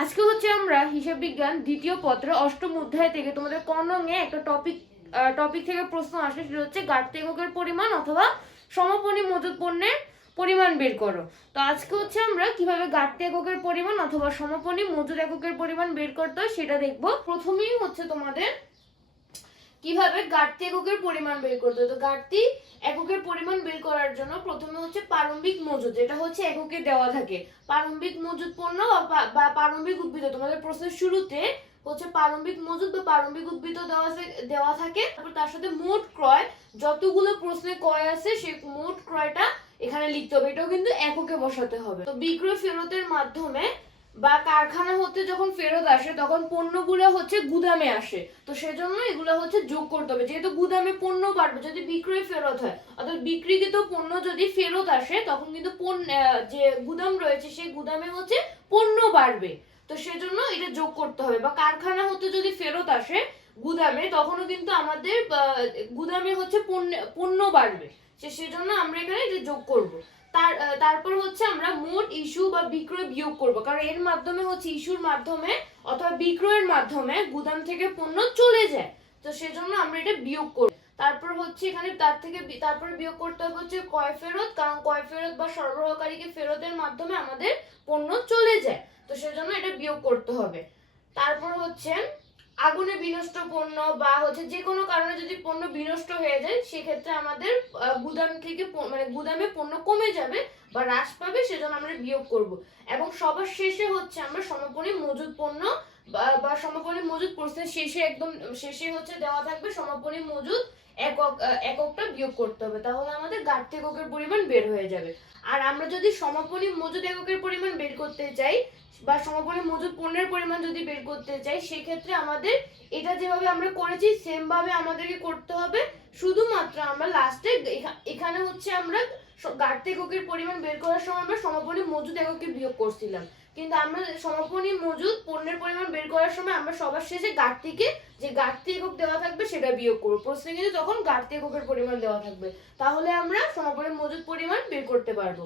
আজকে হচ্ছে আমরা হিসাব বিজ্ঞান দ্বিতীয় পত্রে অষ্টম অধ্যায় থেকে তোমাদের ক নং-এ একটা টপিক থেকে প্রশ্ন আসে, সেটা হচ্ছে ঘাটতি এককের পরিমাণ অথবা সমাপনী মজুত পণ্যের পরিমাণ বের করো। তো আজকে হচ্ছে আমরা কিভাবে ঘাটতি এককের পরিমাণ অথবা সমাপনী মজুত এককের পরিমাণ বের করতে হয় সেটা দেখব। প্রথমেই হচ্ছে তোমাদের কিভাবে ঘাটতি এককের পরিমাণ বের করতে হয়। তো ঘাটতি এককের পরিমাণ বের করার জন্য প্রথমে হচ্ছে প্রারম্ভিক মজুত, যেটা হচ্ছে এককে দেওয়া থাকে। প্রারম্ভিক মজুত পণ্য বা প্রারম্ভিক উদ্ভিদ, তোমাদের প্রশ্নের শুরুতে হচ্ছে প্রারম্ভিক মজুত বা প্রারম্ভিক উদ্ভিদ দেওয়া থাকে। তারপর তার সাথে মোট ক্রয়, যতগুলো প্রশ্নে ক্রয় আছে সেই মোট ক্রয়টা এখানে লিখতে হবে, এটাও কিন্তু এককে বসাতে হবে। তো বিক্রয় ফেরতের মাধ্যমে বা কারখানা হতে যখন ফেরত আসে তখন পণ্যগুলো হচ্ছে গুদামে আসে, তো সেজন্য এগুলো হচ্ছে যোগ করতে হবে। যেহেতু গুদামে পণ্য বাড়বে যদি বিক্রয় ফেরত হয়, অর্থাৎ বিক্রিকৃত পণ্য যদি ফেরত আসে তখন কিন্তু যে গুদাম রয়েছে সেই গুদামে হচ্ছে পণ্য বাড়বে, তো সেজন্য এটা যোগ করতে হবে। বা কারখানা হতে যদি ফেরত আসে গুদামে, তখনও কিন্তু আমাদের গুদামে হচ্ছে পণ্য বাড়বে, সেজন্য আমরা এখানে এটা যোগ করব। তারপর হচ্ছে আমরা মোট ইস্যু বা বিক্রয় বিয়োগ করব, কারণ এর মাধ্যমে হচ্ছে ইস্যুর মাধ্যমে অথবা বিক্রয়ের মাধ্যমে গুদাম থেকে পণ্য চলে যায়, তো সেজন্য আমরা এটা বিয়োগ করব। তারপর হচ্ছে এখানে তারপরে বিয়োগ করতে হবে হচ্ছে ক্রয় ফেরত, কারণ ক্রয় ফেরত বা সরবরাহকারীকে ফেরতের মাধ্যমে আমাদের পণ্য চলে যায়, তো সেজন্য এটা বিয়োগ করতে হবে। তারপর হচ্ছে আগুনে বিনষ্ট পণ্য বা হচ্ছে যে কোনো কারণে যদি পণ্য বিনষ্ট হয়ে যায় সেক্ষেত্রে আমাদের গুদাম থেকে গুদামে পণ্য কমে যাবে বা হ্রাস পাবে, সেজন্য আমরা বিয়োগ করব। এবং সবার শেষে হচ্ছে আমরা সমাপনী মজুদ পণ্য বা সমাপনী মজুদ প্রশ্নের শেষে একদম শেষে হচ্ছে দেওয়া থাকবে সমাপনী মজুদ এককটা বিয়োগ করতে হবে, তাহলে আমাদের ঘাটতি এককের পরিমাণ বের হয়ে যাবে। আর আমরা যদি সমাপনী মজুদ এককের পরিমাণ বের করতে চাই বা সমাপনী মজুদ পণ্যের পরিমাণ যদি বের করতে চাই, সেক্ষেত্রে আমাদের এটা যেভাবে আমরা করেছি সেম ভাবে আমাদেরকে করতে হবে। শুধুমাত্র আমরা লাস্টে এখানে হচ্ছে আমরা ঘাটতি এককের পরিমাণ বের করার সময় আমরা সমাপনী মজুদ এককে বিয়োগ করছিলাম, কিন্তু আমরা সমাপনী মজুদ পণ্যের পরিমাণ বের করার সময় আমরা সবার শেষে যে ঘাটতি একক দেওয়া থাকবে সেটা বিয়োগ করবো। প্রশ্নে কিন্তু তখন ঘাটতি এককের পরিমাণ দেওয়া থাকবে, তাহলে আমরা সমাপনী মজুদ পরিমাণ বের করতে পারবো।